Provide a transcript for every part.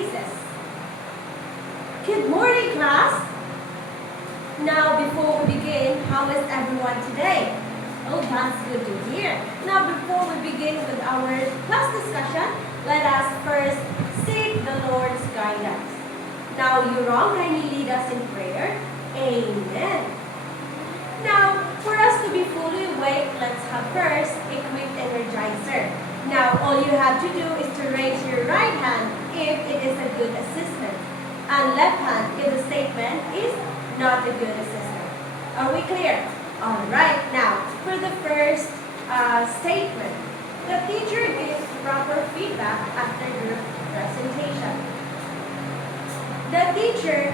cases. Good morning, class. Now, before we begin, how is everyone today? Oh, that's good to hear. Now, before we begin with our class discussion, let us first seek the Lord's guidance. Now, you wrong, kindly lead us in prayer. Amen. Now, for us to be fully awake, let's have first a quick energizer. Now, all you have to do is to raise your right hand if it is a good assessment, and left hand if the statement is not a good assessment. Are we clear? Alright, now, for the first statement, the teacher gives proper feedback after your presentation. The teacher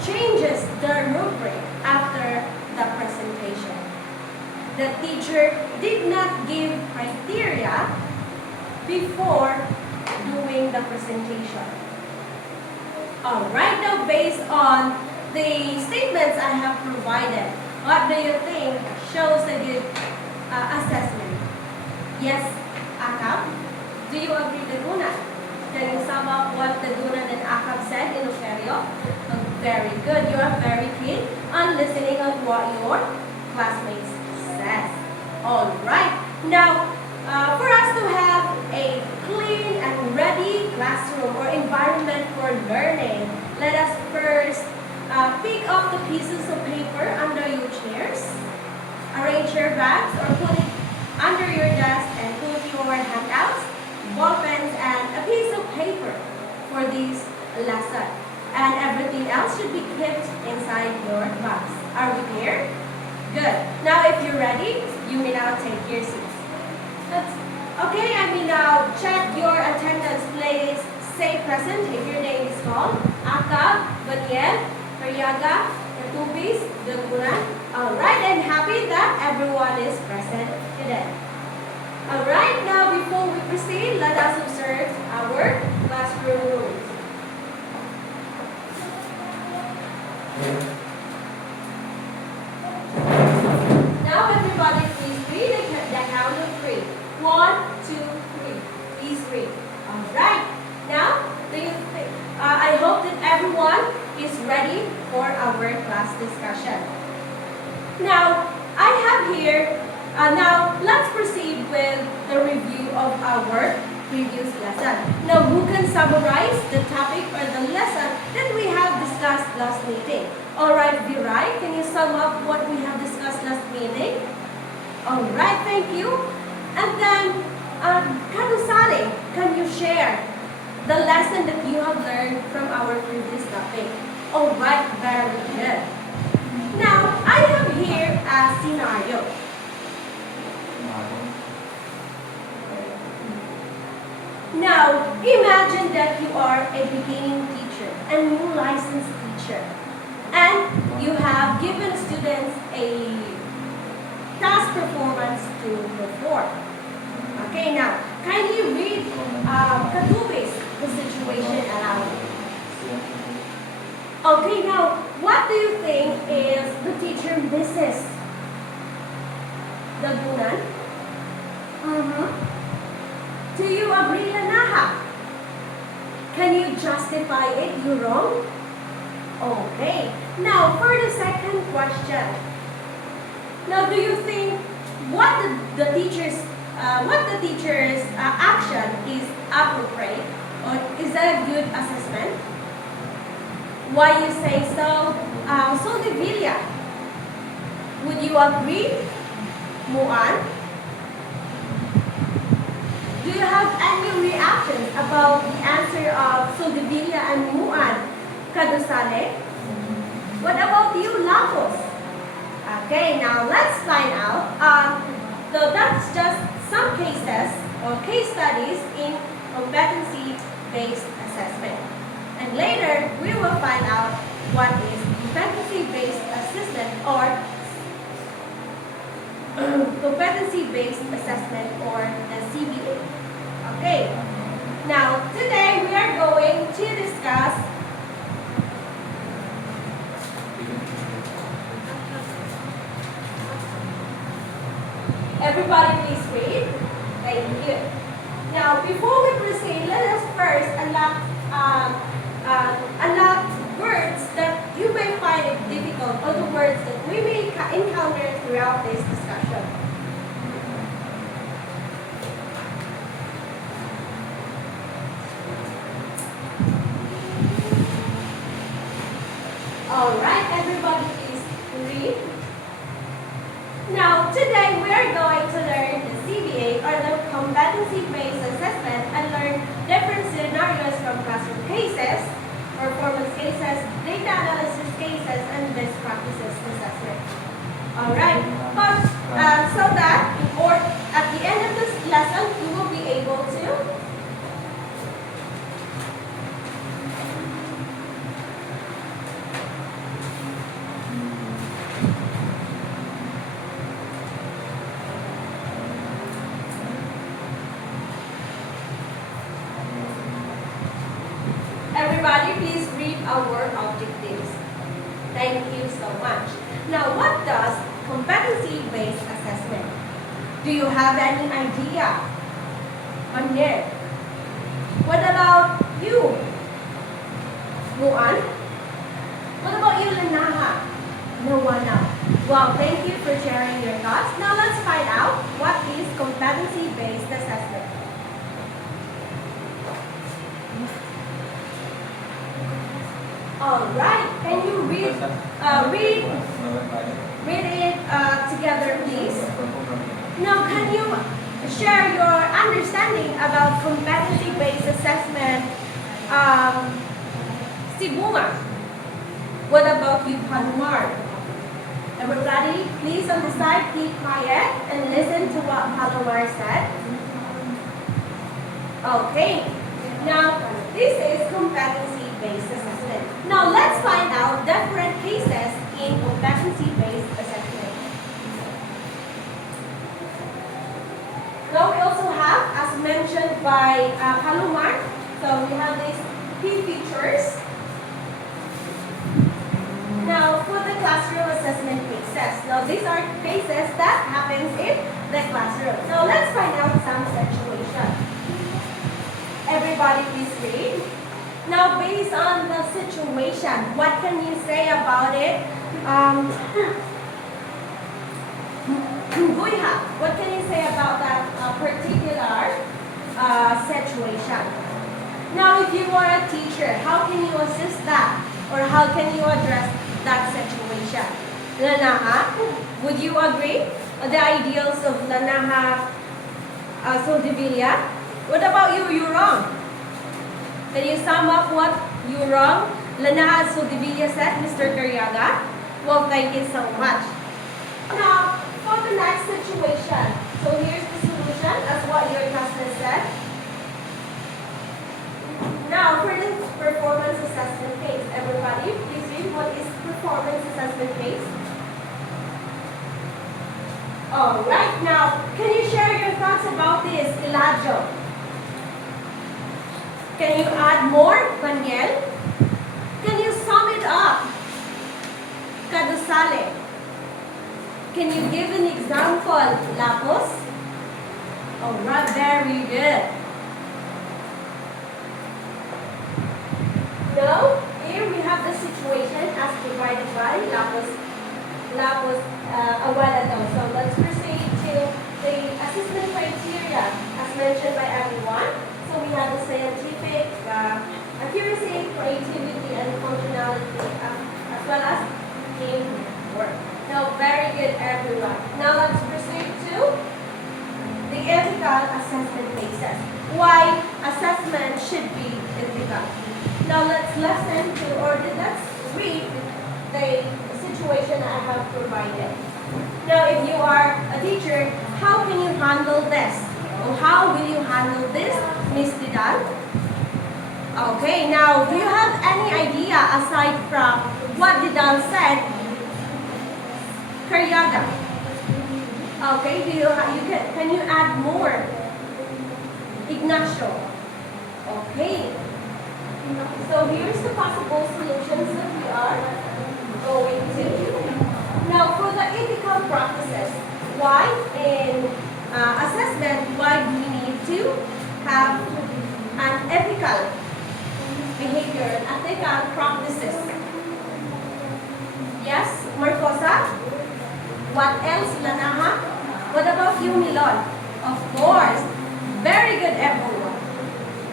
changes the rubric after the presentation. The teacher did not give criteria before doing the presentation. Alright, now based on the statements I have provided, what do you think shows a good assessment? Yes, Akab? Do you agree with Una? Can you sum up what the Duna and Akab said in Oferio? Very good. You are very keen on listening on what your classmates says. Alright. Now, for us to have a clean and ready classroom or environment for learning, let us first pick up the pieces of paper under your chairs, arrange your bags or put it under your desk and put your handouts, ball pens and a piece of paper for this lesson. And everything else should be kept inside your box. Are we clear? Good. Now if you're ready, you may now take your seats. Okay, I mean now check your attendance. Please say present if your name is called. Akab, Daniel, Karyaga, Katubis, Dagunan. Alright, and happy that everyone is present today. Alright, now before we proceed, let us observe our classroom rules. Now everybody please read the count of 3. 1, 2, 3. Please read. Alright. Now, I hope that everyone is ready for our class discussion. Now, I have here, now let's proceed with the review of our previous lesson. Now, who can summarize the topic or the lesson that we have discussed last meeting? Alright, Virai, can you sum up what we have discussed last meeting? Alright, thank you. And then, Kadusari, can you share the lesson that you have learned from our previous topic? Alright, very good. Now, I have here a scenario. Now, imagine that you are a beginning teacher, a new licensed teacher, and you have given students a task performance to perform. Okay, now, kindly read Katubis, the situation around you. Okay, now, what do you think is the teacher misses? The Gunan? Do you agree, Lanaha? Can you justify it? You wrong? Okay. Now, for the second question. Now, do you think what the teacher's action is appropriate, or is that a good assessment? Why you say so? So, Devilia, would you agree? Muan? Do you have any reactions about the answer of Soldevilla and Muan? Kadusale? What about you, Lapos? Okay, now let's find out. So that's just some cases or case studies in competency-based assessment. And later, we will find out what is competency-based assessment or competency-based assessment or the CBA. Okay. Now, today we are going to discuss everybody please read. Thank you. Now, before we proceed, let us first unlock Alright, everybody please read. Now, today we are going to learn the CBA or the competency-based assessment and learn different scenarios from classroom cases, performance cases, data analysis cases, and best practices assessment. Alright, but so that or at the end of this lesson, you will be able to everybody, please read our objectives. Thank you so much. Now, what does competency-based assessment? Do you have any idea on it? What about you, Muan? What about you, Lanaha? No one now. Wow, thank you for sharing your thoughts. Now, let's find out what is competency-based assessment. All right, can you read it together, please? Now, can you share your understanding about competency-based assessment? Sibunga, what about you, Palomar? Everybody, please on the side, keep quiet and listen to what Palomar said. Okay, now this is competency-based assessment. Now, let's find out different cases in competency-based assessment. Now, we also have, as mentioned by Palomar, so we have these key features. Now, for the classroom assessment cases. Now, these are cases that happens in the classroom. Now, let's find out some situation. Everybody, please read. Now, based on the situation, what can you say about it? Guiha, what can you say about that particular situation? Now, if you are a teacher, how can you assist that? Or how can you address that situation? Lanaha, would you agree? The ideals of Lanaha Soldevilla? What about you? You're wrong. Can you sum up what you're wrong? Lanaha Soldevilla said, Mr. Karyaga? Well, thank you so much. Now, for the next situation, so here's the solution as what your classmate said. Now, for the performance assessment case, everybody, please read what is performance assessment case. Alright, now, can you share your thoughts about this, Eladio? Can you add more, Daniel? Can you sum it up? Kadusale. Can you give an example, Lapos? Alright, very good. Now, here we have the situation as provided by Lapos a while ago. So let's proceed to the assessment criteria as mentioned by everyone. So we have the scientific, accuracy, creativity, and functionality, as well as teamwork. So very good, everyone. Now let's proceed to the ethical assessment cases. Why assessment should be ethical. Now let's listen to, or let's read the situation I have provided. Now, if you are a teacher, how can you handle this? Or how will you handle this, Miss Vidal? Okay, now, do you have any idea aside from what Vidal said? Karyaga. Okay, can you add more? Ignacio. Okay. So here's the possible solutions that we are going to do. Now, for the ethical practices, why in assessment, why do we need to have an ethical behavior, ethical practices? Yes, Marcosa? What else, Lanaha? What about you, Milon? Of course. Very good, everyone.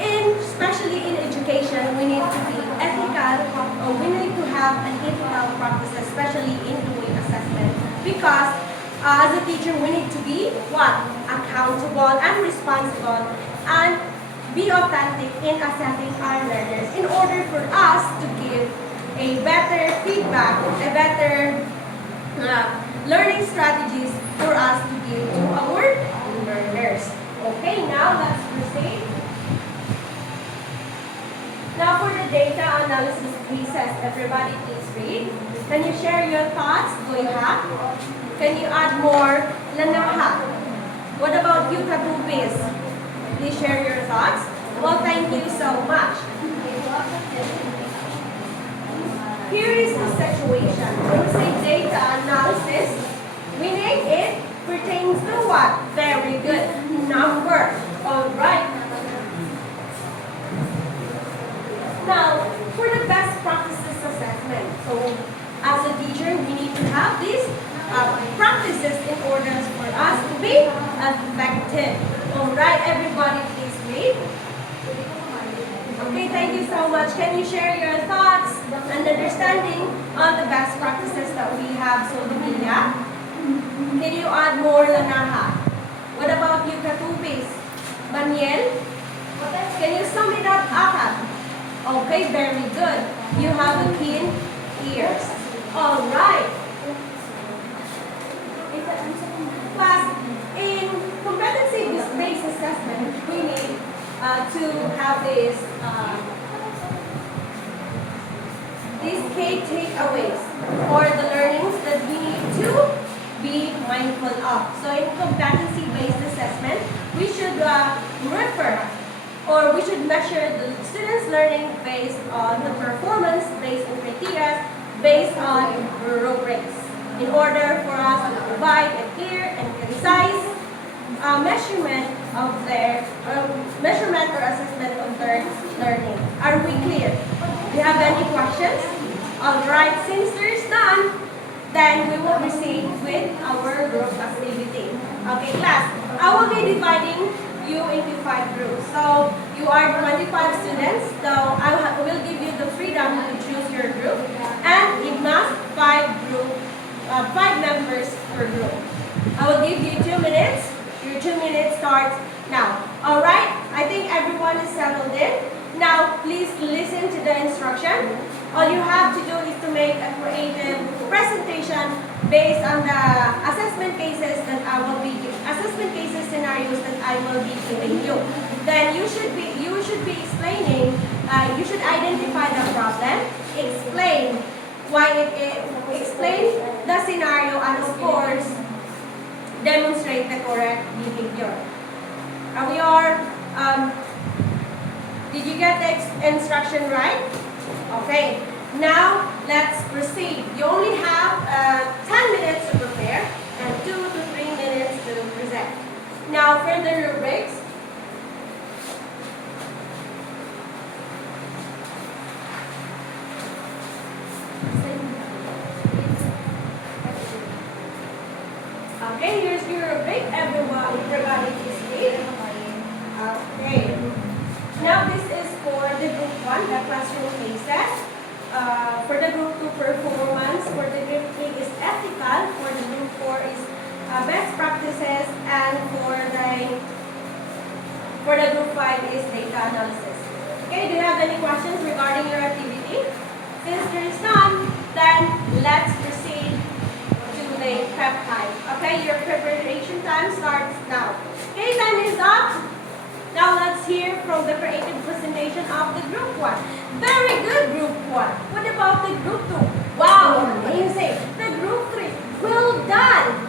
Especially in education, we need to be ethical, or we need to have have an ethical practice, especially in doing assessment, because as a teacher, we need to be what? Accountable and responsible and be authentic in assessing our learners in order for us to give a better feedback, a better learning strategies for us to give to our learners. Okay, now let's proceed. Now for the data analysis cases, everybody please read. Can you share your thoughts? Goyha? Can you add more? Lanaha? What about you, Katupis? Please share your thoughts. Well, thank you so much. Here is the situation. When we say data analysis, meaning it pertains to what? Very good. Number. Alright. Now, for the best practices assessment. So, as a teacher, we need to have these practices in order for us to be effective. Alright, everybody please read. Okay, thank you so much. Can you share your thoughts and understanding on the best practices that we have, Soldemilla? Can you add more, Lanaha? What about you, Katupis? Maniel? Can you sum it up, Akab? Okay, very good. You have a keen ears. Alright. Class, in competency-based assessment, we need to have these key takeaways for the learnings that we need to be mindful of. So in competency-based assessment, we should refer or we should measure the students' learning based on the performance, based on criteria, based on rubrics, in order for us to provide a clear and concise measurement of their measurement or assessment of their learning. Are we clear? Do you have any questions? Alright, since there's none, then we will proceed with our group activity. Okay, class, I will be dividing you into 5 groups. So you are 25 students, so I will give you the freedom to choose your group, and it must 5 members per group. I will give you 2 minutes. Your 2 minutes starts now. Alright, I think everyone is settled in. Now, please listen to the instruction. All you have to do is to make a creative presentation based on the assessment cases that I will be scenarios that I will be giving you. Then you should be explaining. You should identify the problem, explain why it is, explain the scenario, and of course, demonstrate the correct behavior. Did you get the instruction right? Okay, now let's proceed. You only have 10 minutes to prepare and 2 to 3 minutes to present. Now for the rubrics, okay, here's your rubric. Everybody please read. Okay. Now this is for the group 1, the classroom cases. For the group 2, performance. For the group 3 is ethical. For the group 4 is best practices. And for the group 5 is data analysis. Okay, do you have any questions regarding your activity? Since there is none, then let's proceed to the prep time. Okay, your preparation time starts now. Okay, time is up. Now let's hear from the creative presentation of the group 1. Very good, group 1. What about the group 2? Wow, amazing. The group 3, well done.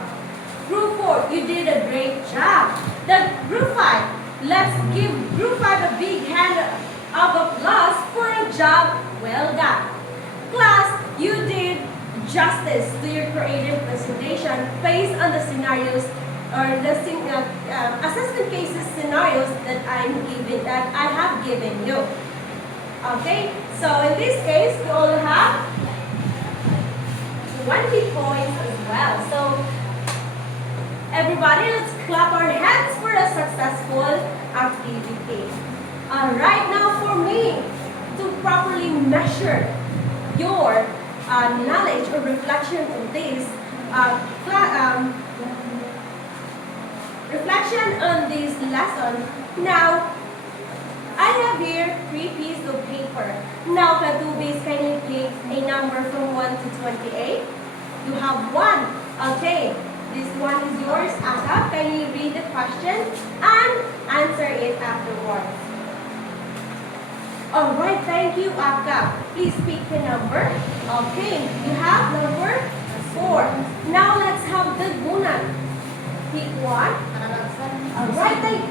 Group 4, you did a great job. The group 5, let's give group 5 a big hand of applause for a job well done. Class, you did justice to your creative presentation based on the scenarios or the assessment cases scenarios that I have given you. Okay, so in this case, we all have 20 points as well. So everybody, let's clap our hands for a successful activity. Alright, now for me to properly measure your knowledge or reflection on this reflection on this lesson. Now, I have here 3 pieces of paper. Now, Katubis, can you pick a number from 1 to 28? You have 1. Okay, this one is yours. Aka, can you read the question and answer it afterwards? Alright, thank you, Aka. Please pick a number. Okay, you have number 4. Now, let's have the Gunan. Pick 1. Alright, then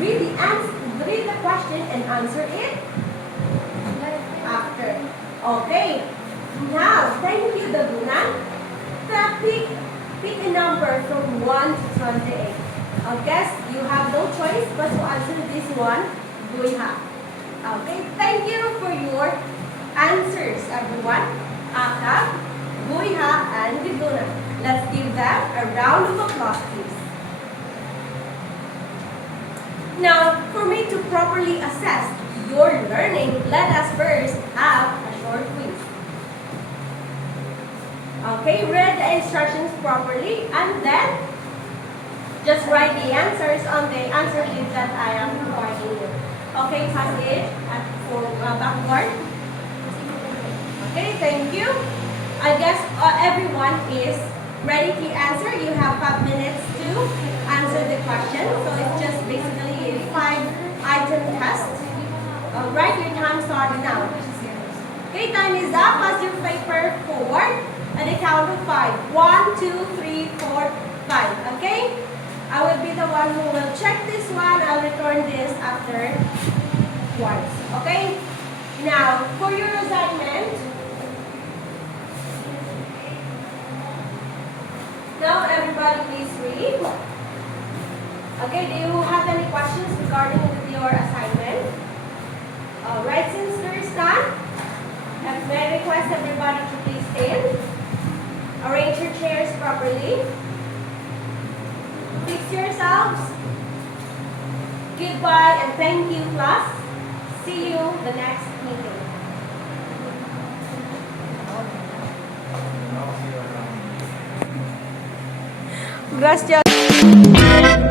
read the question and answer it after. Okay. Now, thank you, Dagunan. Pick a number from 1 to 28. I guess you have no choice but to answer this one. Buiha. Okay, thank you for your answers, everyone. Aka, Buiha, and Dagunan. Let's give them a round of applause, please. Now, for me to properly assess your learning, let us first have a short quiz. Okay, read the instructions properly and then just write the answers on the answer sheet that I am providing you. Okay, pass it backward. Okay, thank you. I guess everyone is ready to answer. You have 5 minutes to answer the question. So it's just basically a 5-item test. Alright, your time starts now. Okay, time is up. Pass your paper forward at the count of 5. 1, 2, 3, 4, 5. Okay? I will be the one who will check this one. I'll return this after once. Okay? Now, for your assignment, now everybody please read. Okay, do you have any questions regarding your assignment? Alright, since there is none, may I request everybody to please stand. Arrange your chairs properly. Fix yourselves. Goodbye and thank you, class. See you the next meeting. Gracias.